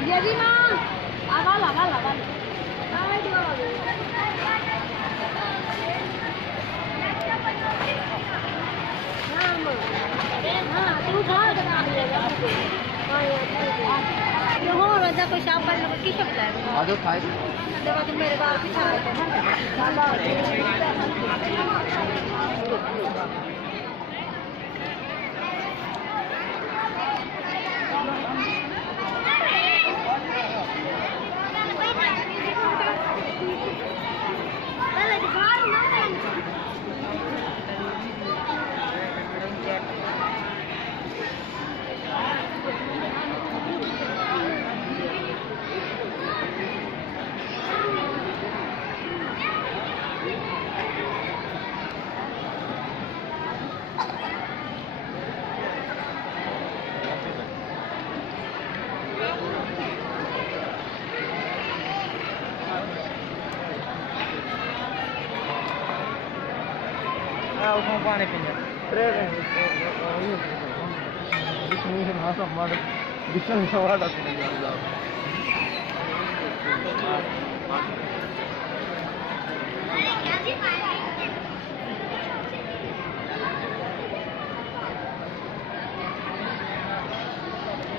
Jadi mah, abal. Aduh. हाँ तू कहाँ करा मिलेगा जो हो वैसा कोई शाम पर लोग की शब्द है आ जाओ खाए देखो तुम मेरे बाल पीछे उसमें पानी पीने सवाल